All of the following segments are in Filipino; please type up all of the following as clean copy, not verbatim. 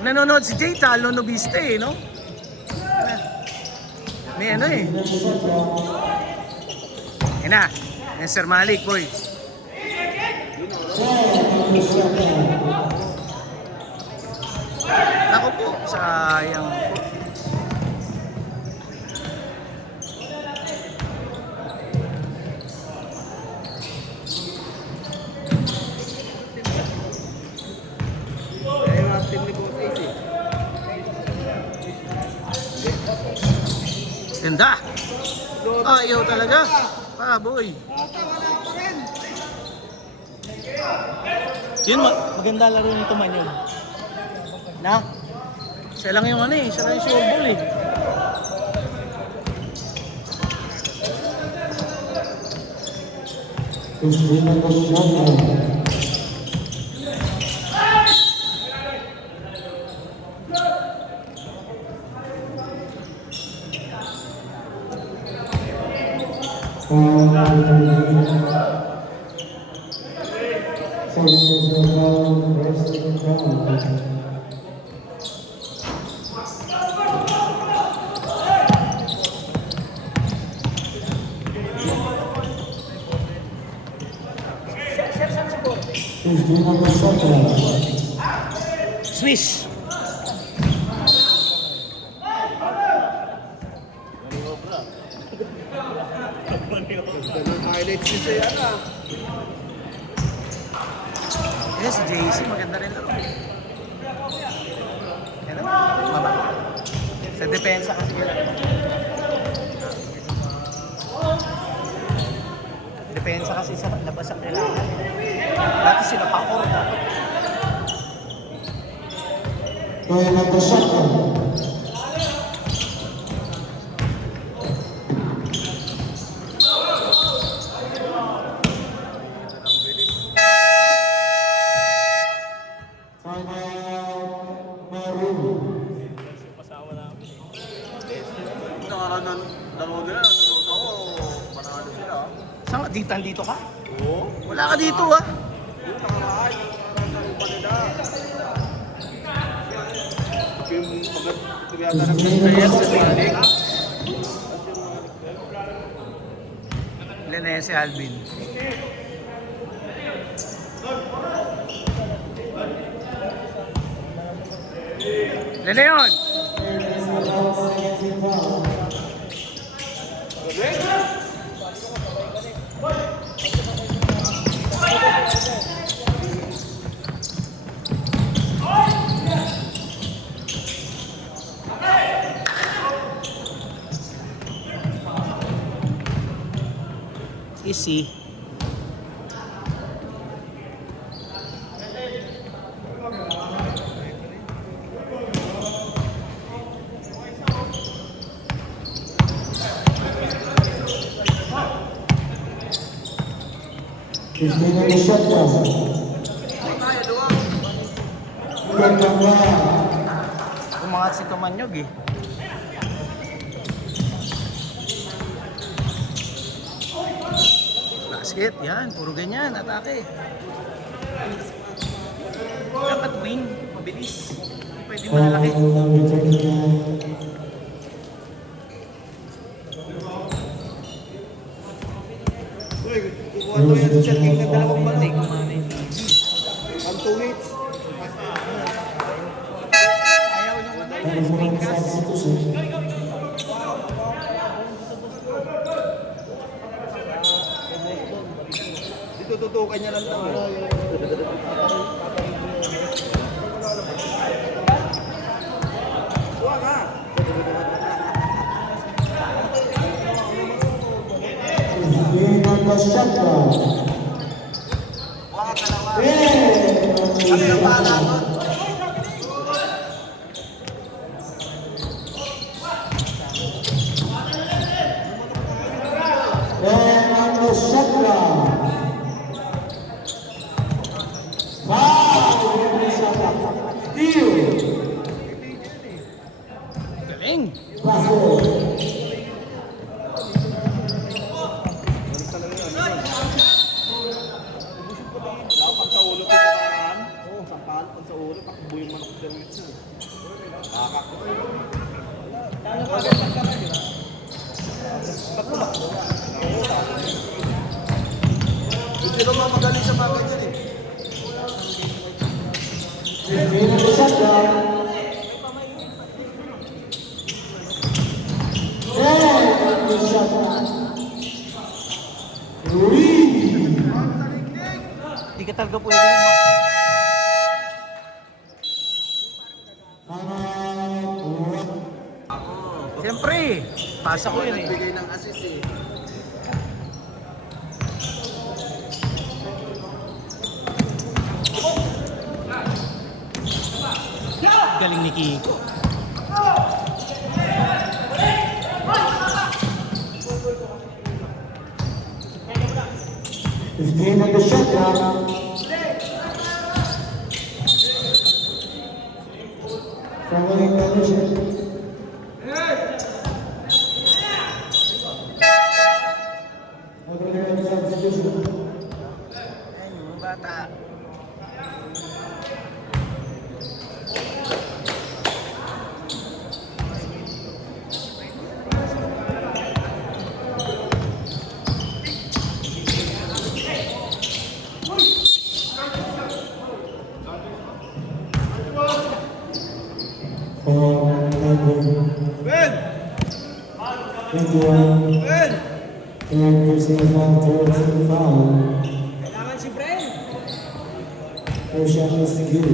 Pag nanonood si Jay, talo Nobiste eh, no? May ano eh. Yan na. Yan Sir Malik, boy. Naku po, sayang po. Ganda. Ayaw talaga. Boy. Yun, maganda laro nito man yun. Na? Siya lang yung ano eh. Siya lang yung sure ball eh. Swiss. Highlights niya yan ah. Yes, si JC, maganda rin laro. Yan o, baba. Sa depensa kasi yun. Depensa kasi sa labas ang kailangan. Dati sila pa-core dapat. Dalawa nila, nanonood ako, panalo sila. Saan ka? Dito ka? Oo. Wala ka dito ah. Yung nakakaay, parang pa nila. Yung pagkakita ng players sa Malik. Ilan na yan si Alvin? Ilan na yun? Easy. Umangat si Tumanyog eh. Basket, yan. Puro ganyan. Atake. Dapat wing. Mabilis. Pwede malalaki. Uy, kukuha to yan sa king ng dalawang balik. 1-2 hits. Ayaw nung ano yun. Screen cast. Dito tutukan niya lang to. Kuha ka. Kuha ka naman. Ano yung bala doon? Galing. Pag sa ulo ko nakaraan. Oo, sampahan. Pag sa Pero magaling sa mga ganyan eh. Hindi ka talaga pwede naman. Siyempre, pasa ko yun eh. Nagbigay ng assist eh. Galing ni Kiko. His game on the shot clock. Following condition. Other substitution. Ayun, yung bata. Ben! 21. Ben! And using a foul towards the foul. Kailangan si Bren! First shot is good.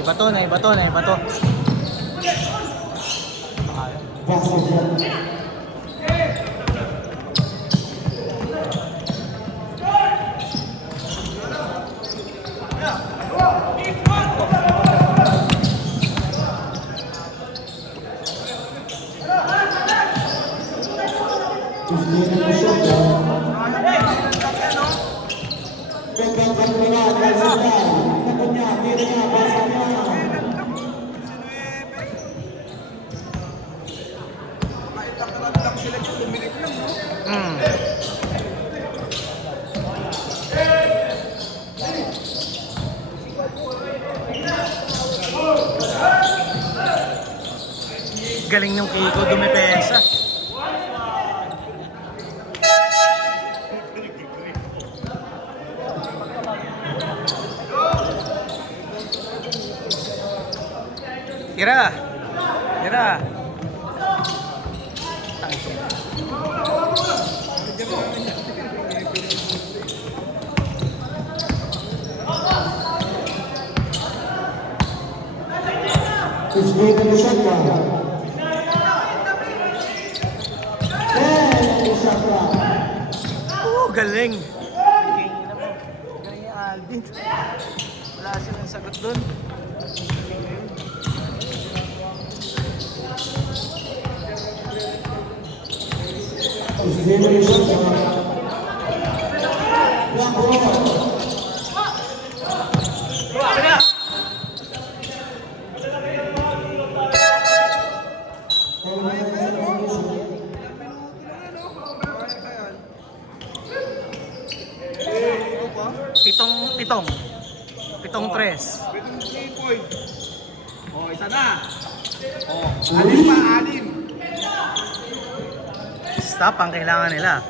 Iba to, na iba to, na iba to. Basket shot. His game on the shot clock. Gandang pagmula, Nelson Dal. Takot niya, tira niya, basa niya. Kahit nakarantak sila yung lumilit lang, no? Galing ng Kiko dumepensa. Tira! Tira! His game on the shot clock. And the shot clock. Galing! Galing naman. Galing yung Alvin. Wala silang sagot dun. His game on the shot clock. Black ball. Pitong tres. Pwede mo 3 point. Oh, isa na. Oh, anim pa, anim. Stop ang kailangan nila.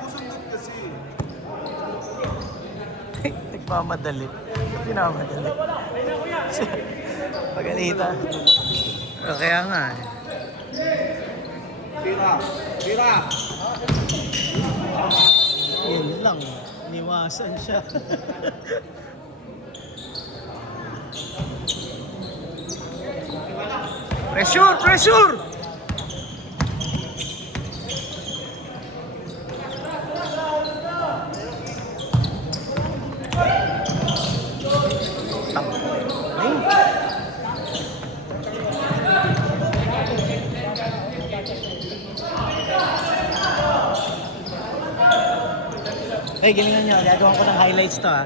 Kusundot kasi. Nagmamadali. Pinamadali. Pagalitan. Kaya nga eh. Tira. Tira. Yun lang. Niwasan siya. Pressure! Pressure! Hey, galingan nyo. Gagawan ko ng highlights to, ha.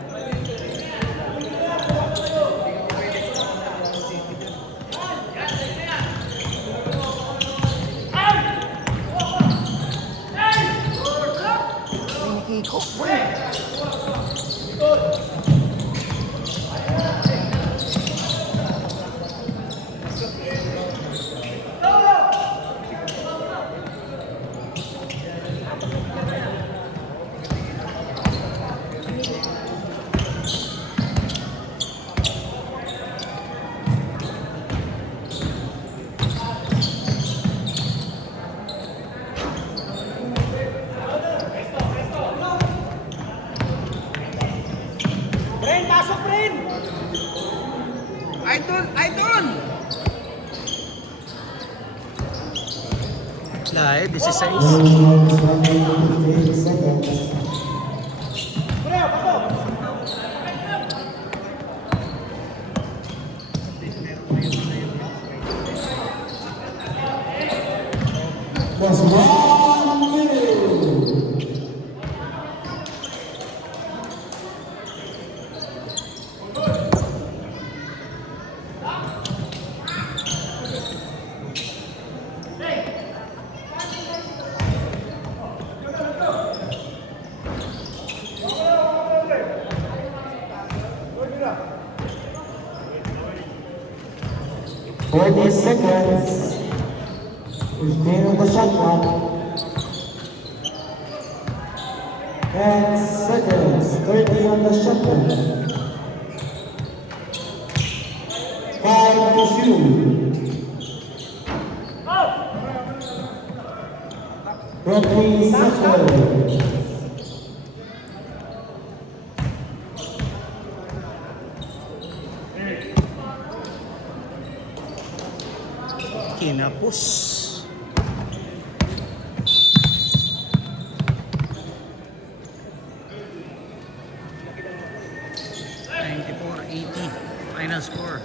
Lahe, 16. Rounds 1 minute 58 seconds. Was 1 minute. Forty seconds. 15 on the shot clock. 10 seconds. 30 on the shot clock. 5 to shoot. 20 seconds. Kinapos. $94.80 final score.